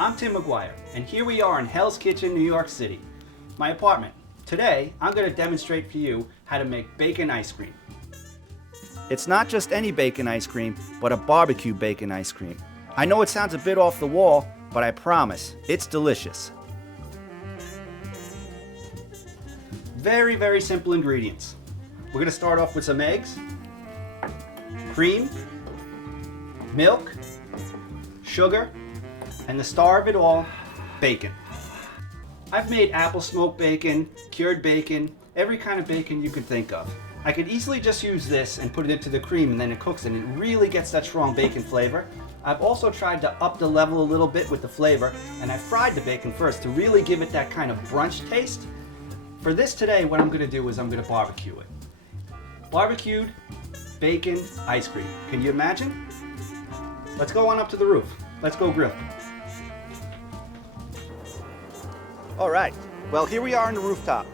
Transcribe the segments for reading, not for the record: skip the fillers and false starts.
I'm Tim McGuire, and here we are in Hell's Kitchen, New York City, my apartment. Today, I'm going to demonstrate for you how to make bacon ice cream. It's not just any bacon ice cream, but a barbecue bacon ice cream. I know it sounds a bit off the wall, but I promise, it's delicious. Very, very simple ingredients. We're going to start off with some eggs, cream, milk, sugar, and the star of it all, bacon. I've made apple smoked bacon, cured bacon, every kind of bacon you can think of. I could easily just use this and put it into the cream and then it cooks and it really gets that strong bacon flavor. I've also tried to up the level a little bit with the flavor, and I fried the bacon first to really give it that kind of brunch taste. For this today, what I'm going to do is I'm going to barbecue it. Barbecued bacon ice cream. Can you imagine? Let's go on up to the roof. Let's go grill. All right, well, here we are on the rooftop.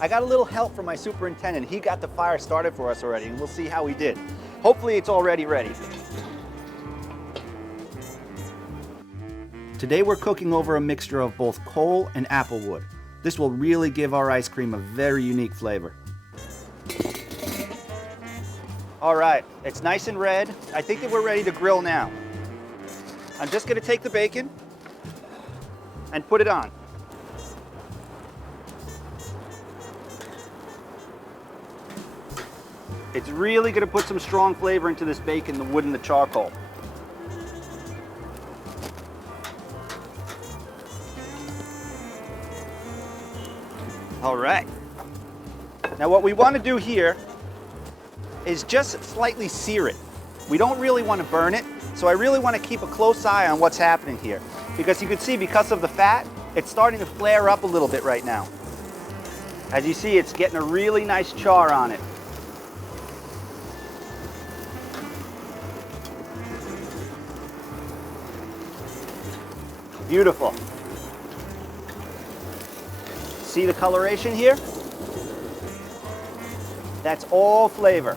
I got a little help from my superintendent. He got the fire started for us already, and we'll see how he did. Hopefully it's already ready. Today we're cooking over a mixture of both coal and apple wood. This will really give our ice cream a very unique flavor. All right, it's nice and red. I think that we're ready to grill now. I'm just gonna take the bacon and put it on. It's really going to put some strong flavor into this bacon, the wood and the charcoal. All right. Now what we want to do here is just slightly sear it. We don't really want to burn it, so I really want to keep a close eye on what's happening here. Because you can see, because of the fat, it's starting to flare up a little bit right now. As you see, it's getting a really nice char on it. Beautiful. See the coloration here? That's all flavor.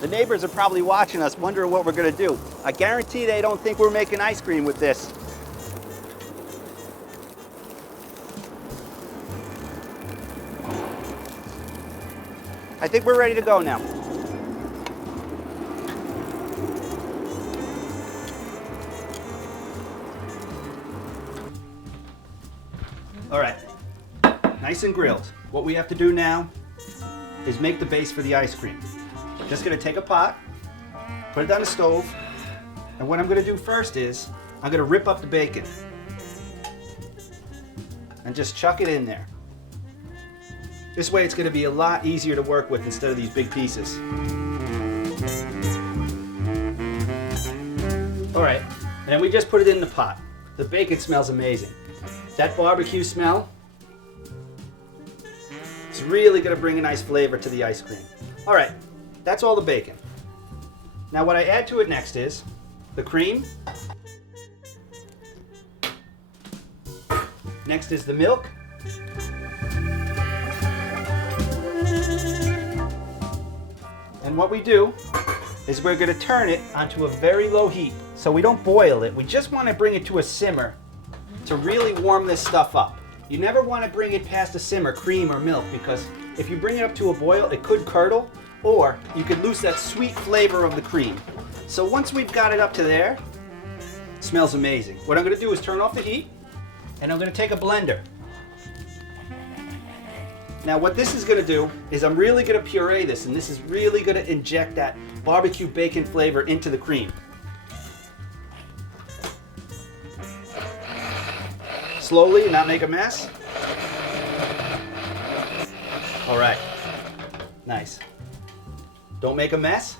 The neighbors are probably watching us, wondering what we're going to do. I guarantee they don't think we're making ice cream with this. I think we're ready to go now. All right, nice and grilled. What we have to do now is make the base for the ice cream. Just gonna take a pot, put it on the stove, and what I'm gonna do first is I'm gonna rip up the bacon and just chuck it in there. This way it's gonna be a lot easier to work with instead of these big pieces. All right, and then we just put it in the pot. The bacon smells amazing. That barbecue smell, it's really going to bring a nice flavor to the ice cream. All right, that's all the bacon. Now what I add to it next is the cream. Next is the milk. And what we do is we're going to turn it onto a very low heat. So we don't boil it, we just want to bring it to a simmer to really warm this stuff up. You never want to bring it past a simmer, cream or milk, because if you bring it up to a boil, it could curdle, or you could lose that sweet flavor of the cream. So once we've got it up to there, it smells amazing. What I'm going to do is turn off the heat, and I'm going to take a blender. Now what this is going to do is I'm really going to puree this, and this is really going to inject that barbecue bacon flavor into the cream. Slowly and not make a mess. All right, nice. Don't make a mess.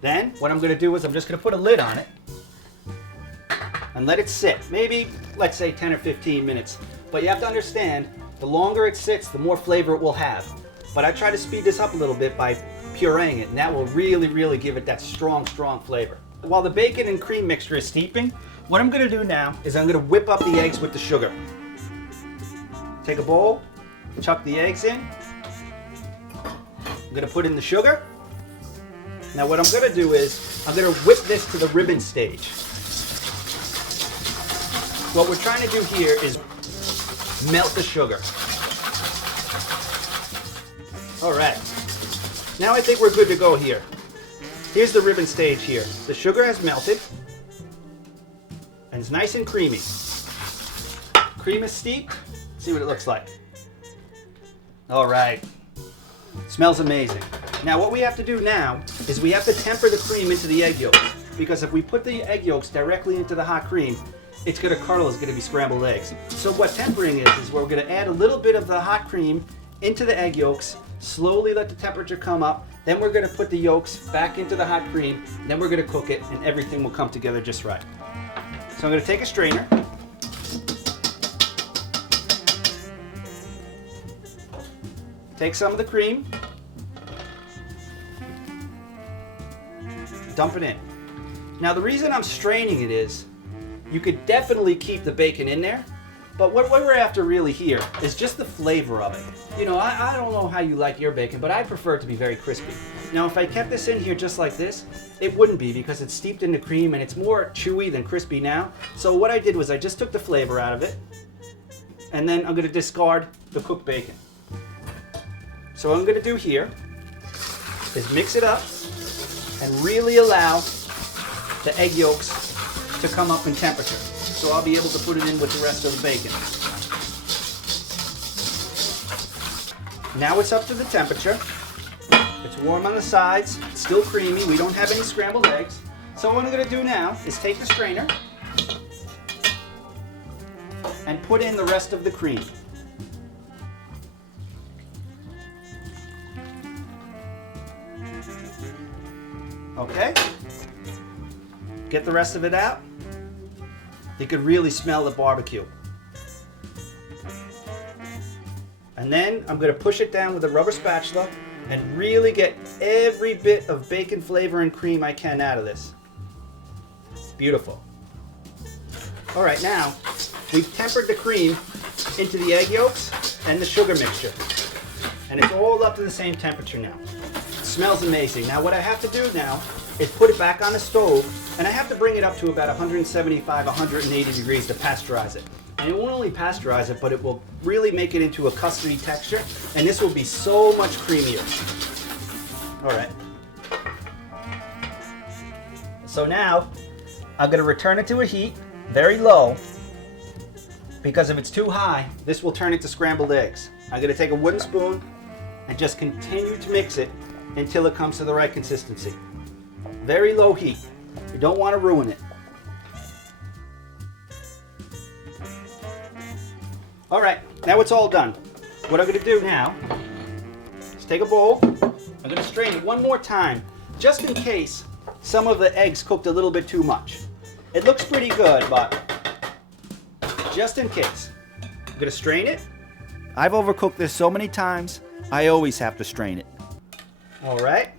Then what I'm going to do is I'm just going to put a lid on it and let it sit. Maybe, let's say 10 or 15 minutes. But you have to understand, the longer it sits, the more flavor it will have. But I try to speed this up a little bit by pureeing it, and that will really, really give it that strong, strong flavor. While the bacon and cream mixture is steeping, what I'm going to do now is I'm going to whip up the eggs with the sugar. Take a bowl, chuck the eggs in. I'm going to put in the sugar. Now what I'm going to do is, I'm going to whip this to the ribbon stage. What we're trying to do here is melt the sugar. All right. Now I think we're good to go here. Here's the ribbon stage here. The sugar has melted, and it's nice and creamy. Cream is steeped. See what it looks like. All right. Smells amazing. Now what we have to do now is we have to temper the cream into the egg yolks, because if we put the egg yolks directly into the hot cream, it's going to curdle, it's going to be scrambled eggs. So what tempering is we're going to add a little bit of the hot cream into the egg yolks, slowly let the temperature come up, then we're going to put the yolks back into the hot cream, then we're going to cook it, and everything will come together just right. So I'm going to take a strainer, take some of the cream, dump it in. Now the reason I'm straining it is, you could definitely keep the bacon in there, but what we're after really here is just the flavor of it. You know, I don't know how you like your bacon, but I prefer it to be very crispy. Now if I kept this in here just like this, it wouldn't be, because it's steeped in the cream and it's more chewy than crispy now. So what I did was I just took the flavor out of it, and then I'm going to discard the cooked bacon. So what I'm going to do here is mix it up and really allow the egg yolks to come up in temperature. So I'll be able to put it in with the rest of the bacon. Now it's up to the temperature. It's warm on the sides, it's still creamy, we don't have any scrambled eggs. So what I'm going to do now is take the strainer and put in the rest of the cream. Okay? Get the rest of it out. You could really smell the barbecue. And then I'm going to push it down with a rubber spatula and really get every bit of bacon flavor and cream I can out of this. Beautiful. All right, now we've tempered the cream into the egg yolks and the sugar mixture. And it's all up to the same temperature now. It smells amazing. Now what I have to do now is put it back on the stove, and I have to bring it up to about 175, 180 degrees to pasteurize it. And it won't only pasteurize it, but it will really make it into a custardy texture, and this will be so much creamier. All right. So now, I'm going to return it to a heat, very low, because if it's too high, this will turn into scrambled eggs. I'm going to take a wooden spoon and just continue to mix it until it comes to the right consistency. Very low heat. You don't want to ruin it. All right, now it's all done. What I'm going to do now is take a bowl. I'm going to strain it one more time, just in case some of the eggs cooked a little bit too much. It looks pretty good, but just in case. I'm going to strain it. I've overcooked this so many times, I always have to strain it. All right.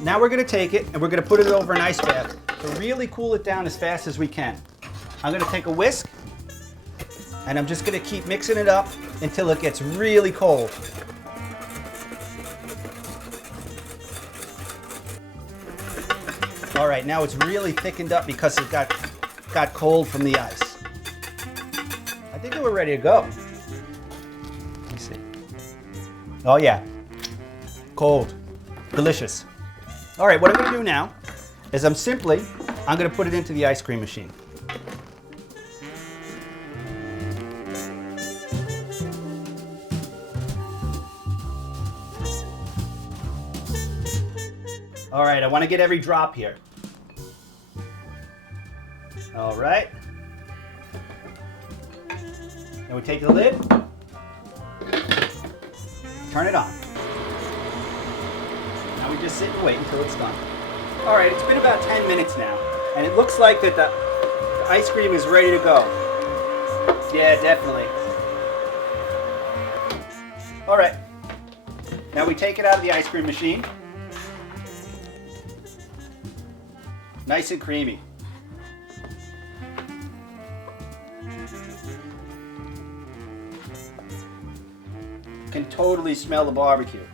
Now we're going to take it and we're going to put it over an ice bath to really cool it down as fast as we can. I'm going to take a whisk and I'm just going to keep mixing it up until it gets really cold. All right, now it's really thickened up because it got cold from the ice. I think we're ready to go. Let me see. Oh yeah, cold, delicious. All right, what I'm going to do now is I'm going to put it into the ice cream machine. All right, I want to get every drop here. All right. Then we take the lid, turn it on. Now we just sit and wait until it's done. All right, it's been about 10 minutes now, and it looks like that the ice cream is ready to go. Yeah, definitely. All right, now we take it out of the ice cream machine. Nice and creamy. can totally smell the barbecue.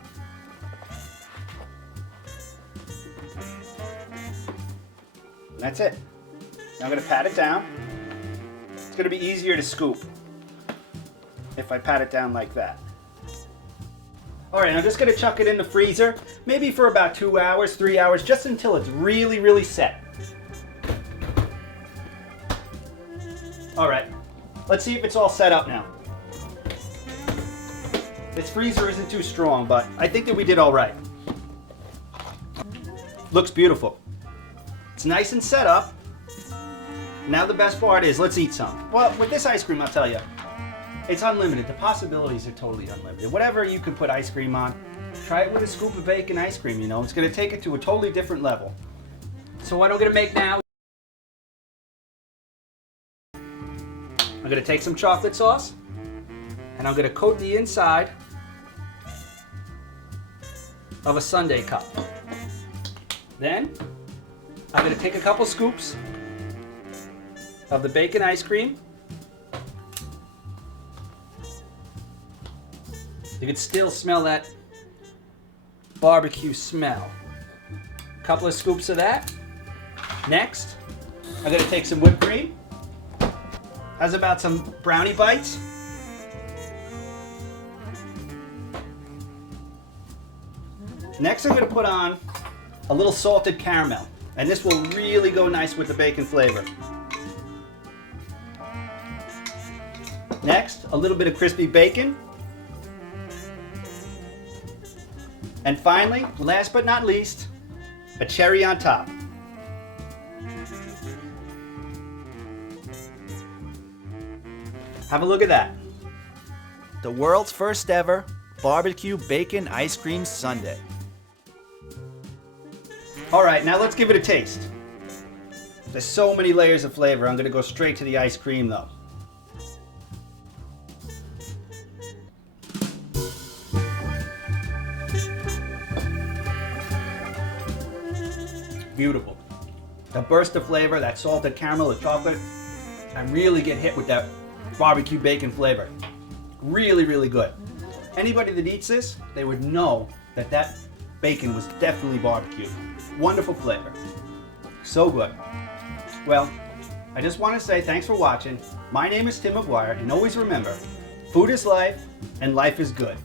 That's it. Now I'm going to pat it down. It's going to be easier to scoop if I pat it down like that. All right, I'm just going to chuck it in the freezer, maybe for about 2 hours, 3 hours, just until it's really, really set. All right, let's see if it's all set up now. This freezer isn't too strong, but I think that we did all right. Looks beautiful. It's nice and set up. Now the best part is, let's eat some. Well, with this ice cream, I'll tell you, it's unlimited. The possibilities are totally unlimited. Whatever you can put ice cream on, try it with a scoop of bacon ice cream, you know. It's gonna take it to a totally different level. So what I'm gonna make now, I'm gonna take some chocolate sauce, and I'm gonna coat the inside of a sundae cup. Then, I'm gonna take a couple scoops of the bacon ice cream. You can still smell that barbecue smell. A couple of scoops of that. Next, I'm gonna take some whipped cream. How's about some brownie bites? Next, I'm gonna put on a little salted caramel, and this will really go nice with the bacon flavor. Next, a little bit of crispy bacon. And finally, last but not least, a cherry on top. Have a look at that. The world's first ever barbecue bacon ice cream sundae. All right, now let's give it a taste. There's so many layers of flavor. I'm gonna go straight to the ice cream though. Beautiful. The burst of flavor, that salted caramel, the chocolate, I really get hit with that barbecue bacon flavor. Really, really good. Anybody that eats this, they would know that that bacon was definitely barbecued. Wonderful flavor. So good. Well, I just want to say thanks for watching. My name is Tim McGuire, and always remember, food is life, and life is good.